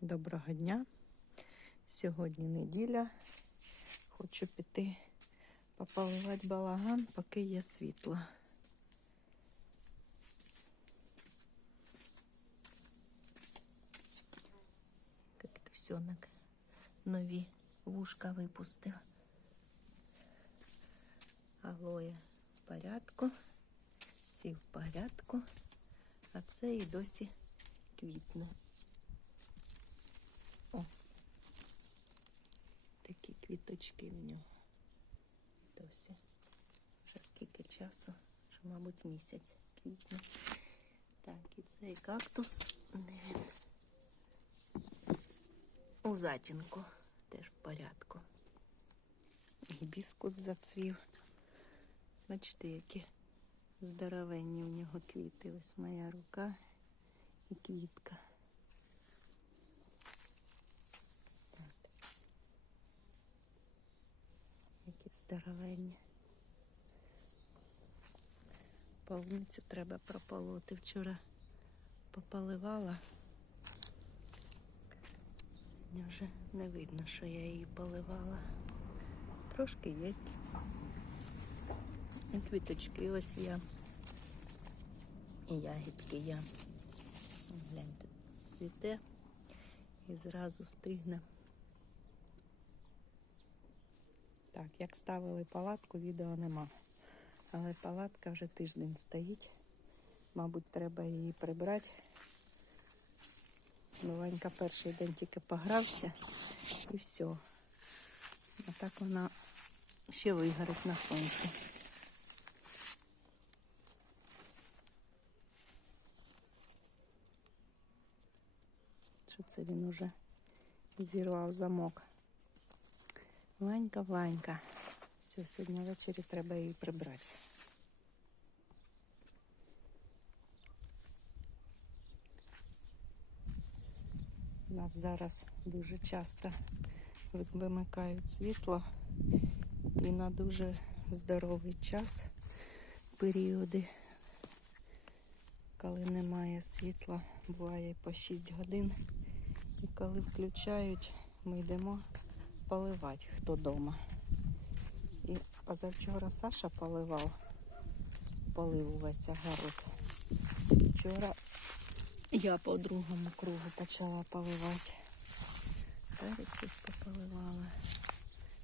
Доброго дня. Сьогодні неділя. Хочу піти пополивати балаган, поки є світло. Кактусенок нові вушка випустив. Алоє в порядку, ці в порядку, а це і досі квітне. О, такі квіточки в нього. Досі. Вже скільки часу, що, мабуть, місяць квітне. Так, і цей кактус. Він? У затінку теж в порядку. Гібіскус зацвів. Бачите, які здоровенні у нього квіти. Ось моя рука і квітка. Так. Які здоровенні. Полуницю треба прополоти. Вчора пополивала. Сьогодні вже не видно, що я її поливала. Трошки є. І квіточки ось я. І ягідки я. Гляньте, цвіте і зразу стигне. Так, як ставили палатку, відео нема. Але палатка вже тиждень стоїть. Мабуть, треба її прибрати. Новенька перший день тільки погрався і все. А так вона ще вигорить на сонці. Що це він уже зірвав замок. Ванька, Ванька. Все, сьогодні ввечері треба її прибрати. У нас зараз дуже часто вимикають світло і на дуже здоровий час періоди, коли немає світла, буває по 6 годин. І коли включають, ми йдемо поливати, хто вдома. Позавчора Саша поливав, полив увесь огород. Вчора я по другому кругу почала поливати. Перець ось пополивала.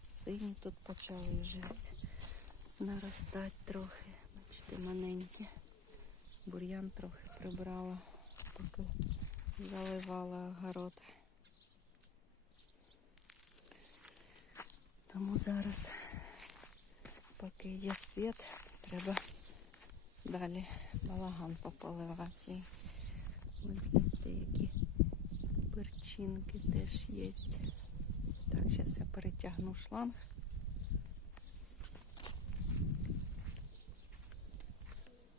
Сині тут почали вже наростати трохи. Бачите, маленькі. Бур'ян трохи прибрала, поки заливала огород. Тому зараз, поки є світ, треба далі балаган пополивати. Ось гляньте, які перчинки теж є. Так, зараз я перетягну шланг.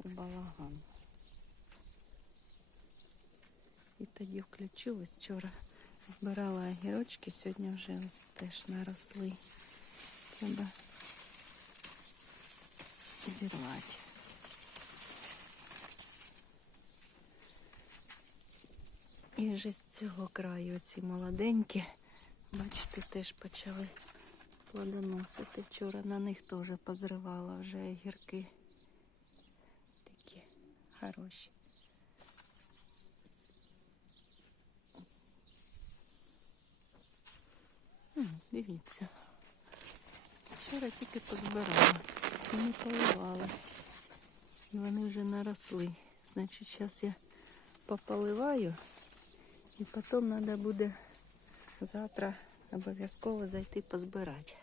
Балаган. І тоді включу. Ось вчора збирала огірочки, сьогодні вже теж наросли. Треба зірвати. І вже з цього краю ці молоденькі, бачите, теж почали плодоносити. Вчора на них теж позривала вже огірки. Такі хороші. Дивіться. Вчора тільки позбирала не поливала. І вони вже наросли. Значить, зараз я пополиваю. І потім треба буде завтра обов'язково зайти позбирати.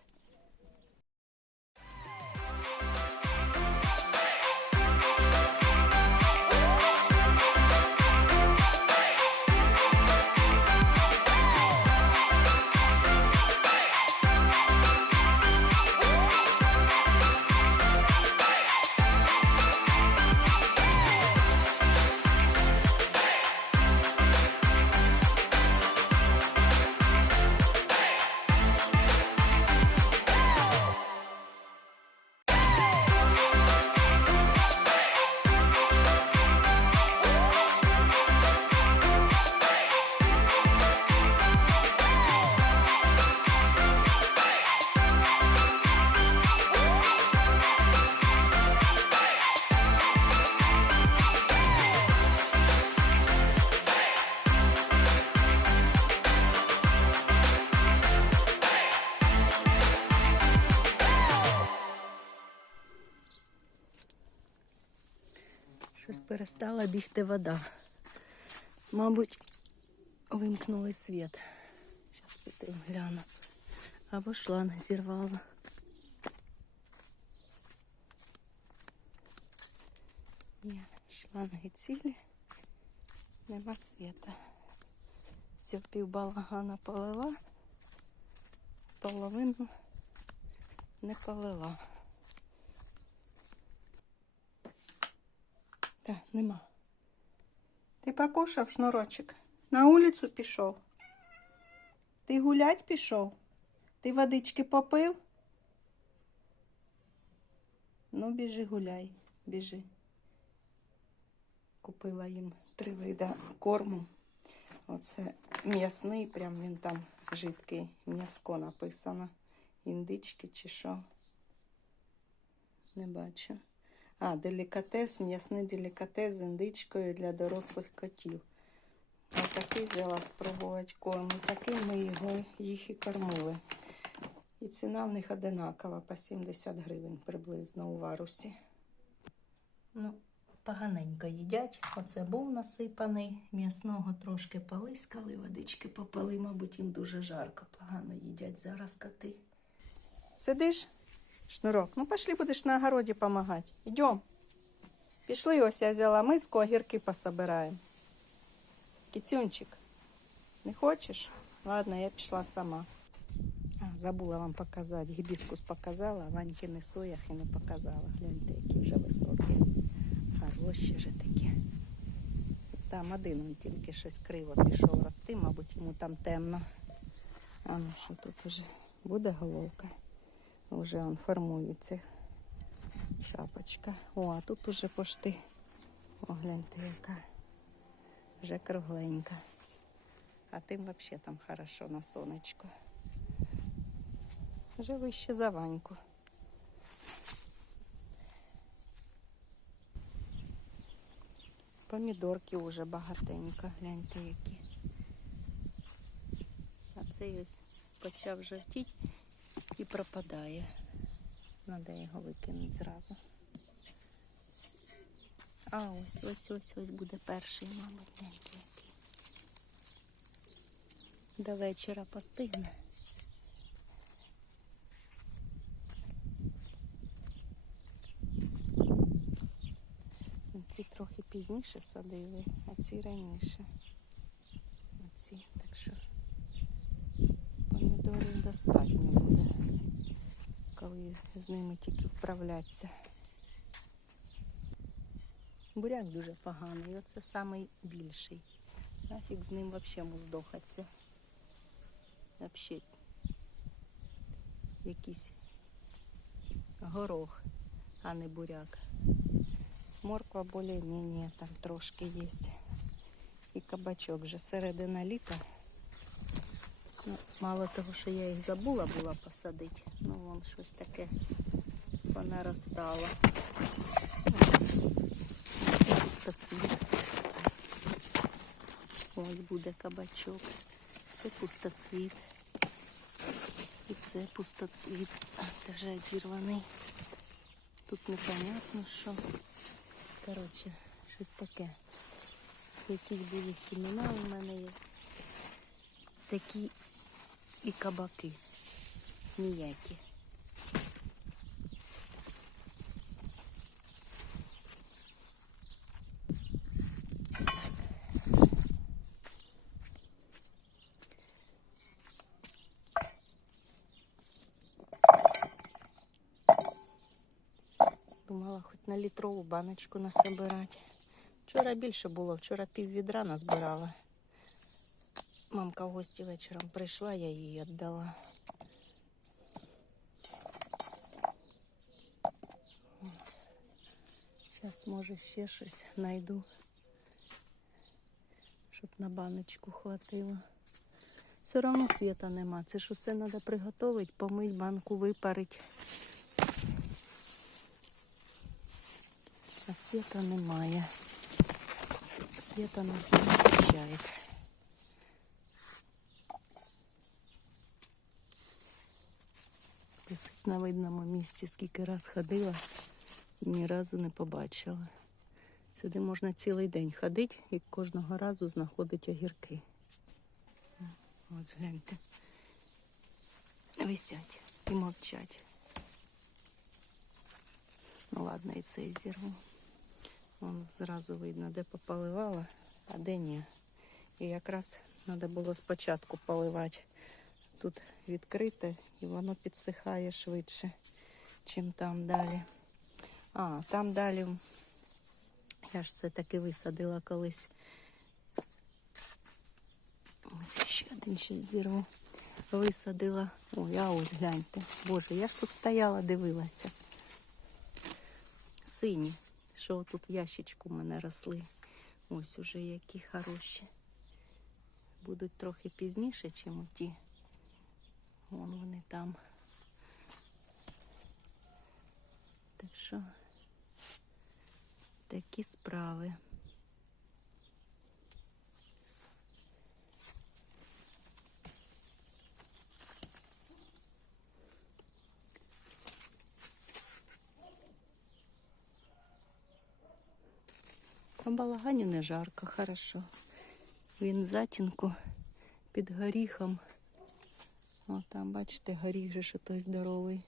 Перестала бігти вода. Мабуть, вимкнули світ. Зараз піду гляну. Або шланг зірвала. Ні, шланги цілі, нема світа. Все пів балагана полила, половину не полила. Так, нема. Ти покушав шнурочок? На вулицю пішов? Ти гулять пішов? Ти водички попив? Ну, біжи гуляй, біжи. Купила їм три вида корму. Оце м'ясний, прям він там жидкий, м'яско написано. Індички чи що. Не бачу. А, делікатес, м'ясний делікатес з індичкою для дорослих котів. А такий взяла спробувати корм. Таким ми його, їх і кормили. І ціна в них одинакова по 70 гривень приблизно у варусі. Ну, поганенько їдять. Оце був насипаний. М'ясного трошки полискали, водички попали, мабуть, їм дуже жарко. Погано їдять зараз коти. Сидиш, шнурок? Ну, пошли будеш на огороді допомагати. Йдем. Пішли, ось я взяла миску, огірки пособираємо. Кітюнчик, не хочеш? Ладно, я пішла сама. А, забула вам показати. Гібіскус показала, а Ваньки не соях і не показала. Гляньте, які вже високі. Хороші вже такі. Там один він тільки щось криво пішов рости, мабуть, йому там темно. А ну що тут уже буде головка? Уже он формується шапочка. О, а тут уже пошти. О, гляньте, яка. Вже кругленька. А тим взагалі там хорошо на сонечку. Вже вище за Ваньку. Помідорки вже багатенько, гляньте які. А цей ось почав жовтіти і пропадає. Треба його викинути зразу. А ось ось ось ось буде перший, мабуть, який. До вечора постигне. Ці трохи пізніше садили, а ці раніше. Оці, так що помідорів достатньо буде, з ними тільки вправлятися. Буряк дуже поганий, оце самий більший. Нафіг з ним взагалі муздохатися. Взагалі якийсь горох, а не буряк. Морква более-менее там трошки є. І кабачок вже середина літа. Ну, мало того, що я їх забула була посадити, ну вон щось таке понаростало. Це пустоцвіт. Ось буде кабачок. Це пустоцвіт. І це пустоцвіт. А це вже одірваний. Тут непонятно що. Коротше, щось таке. Якісь були сімена у мене є. Такі і кабаки. Ніякі. Думала, хоч на літрову баночку насобирати. Вчора більше було, вчора пів відра назбирала. Мамка в гості вечором прийшла, я їй віддала. Зараз, може, ще щось знайду, щоб на баночку хватило. Все одно світа нема. Це ж усе треба приготувати, помити, банку випарити. А света немає. Света нас не вистачає. Висить на видному місці, скільки раз ходила і ні разу не побачила. Сюди можна цілий день ходити і кожного разу знаходить огірки. Ось гляньте. Висять і мовчать. Ну ладно, і цей зірву. Вон зразу видно, де попаливала, а де ні. І якраз треба було спочатку поливати. Тут відкрите і воно підсихає швидше, чим там далі. А, там далі я ж все таки висадила колись. Ось ще один ще зірву. Висадила. Ой, а ось гляньте. Боже, я ж тут стояла, дивилася. Сині, що тут в ящичку в мене росли. Ось уже які хороші. Будуть трохи пізніше, чим оті. Вон вони там. Так що такі справи. По балагані не жарко, хорошо. Він в затінку під горіхом. О, там, бачите, горіх же той здоровий.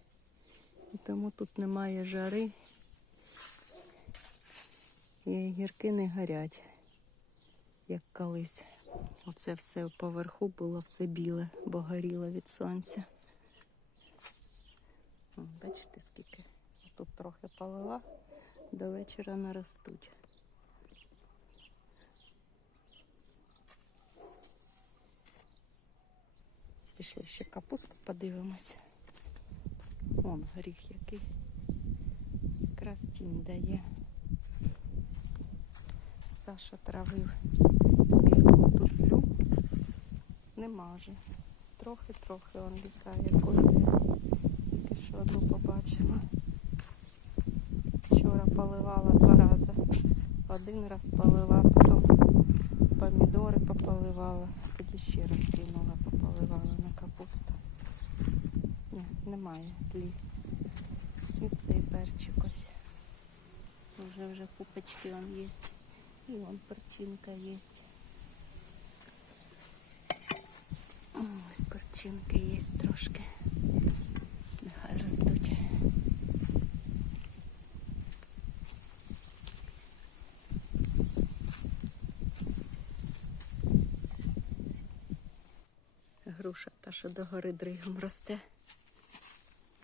І тому тут немає жари. І гірки не горять, як колись. Оце все поверху було все біле, бо горіло від сонця. О, бачите, скільки тут трохи полила, до вечора наростуть. Пішли ще капусту подивимося. Вон горіх який. Якраз тінь дає. Саша травив. Туплю. Нема вже. Трохи-трохи он літає кольє. Тільки що одну побачила. Вчора поливала два рази. Один раз полила, потім помідори пополивала, тоді ще раз кинула, пополивала на капусту. Ні, немає тлі. І цей перчик ось. Уже вже пупочки он є. І вон перчинка є. Ось перчинки є трошки. Нехай ростуть. Груша та, що до гори дригом росте.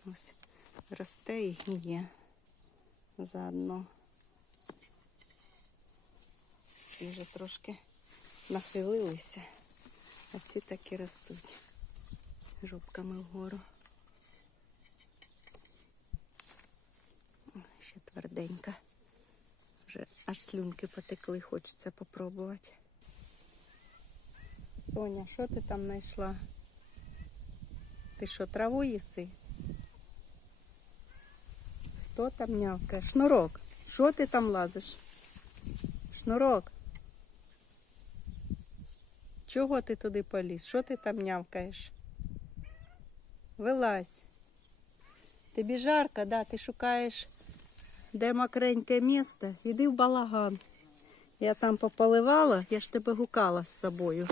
Ось росте і гніє заодно. І вже трошки нахилилися, а ці так і ростуть жопками вгору. Ще тверденька. Вже аж слюнки потекли, хочеться попробувати. Соня, що ти там знайшла? Ти що, траву їси? Хто там нявкає? Шнурок. Що ти там лазиш? Шнурок. Чого ти туди поліз? Що ти там нявкаєш? Вилазь. Тобі жарко, да? Ти шукаєш, де мокреньке місце. Іди в балаган. Я там пополивала, я ж тебе гукала з собою.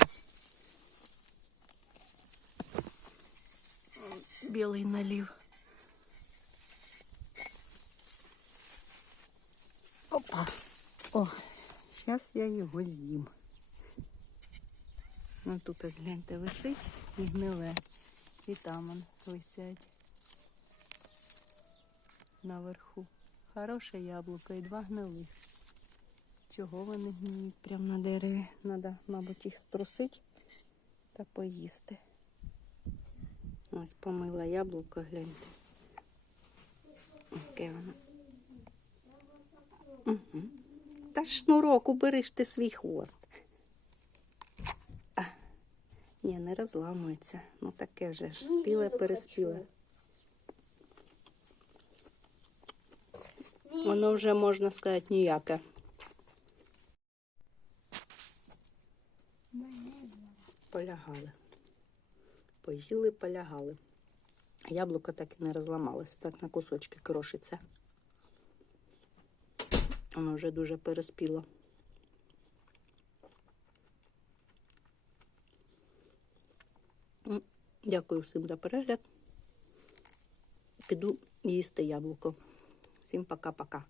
Білий налів. Опа. О, зараз я його з'їм. Ну тут ось гляньте висить і гниле. І там он висять. Наверху. Хороше яблуко і два гнилих. Чого вони гниють прямо на дереві? Надо, мабуть, їх струсити та поїсти. Ось помила яблуко, гляньте. Яке воно. Угу. Та шнурок, убери ж ти свій хвост. А, ні, не розламується. Ну таке вже ж спіле, переспіле. Воно вже, можна сказати, ніяке. Полягали. Поїли, полягали. Яблуко так і не розламалося, так на кусочки крошиться. Воно вже дуже переспіло. Дякую всім за перегляд. Піду їсти яблуко. Всім пока-пока.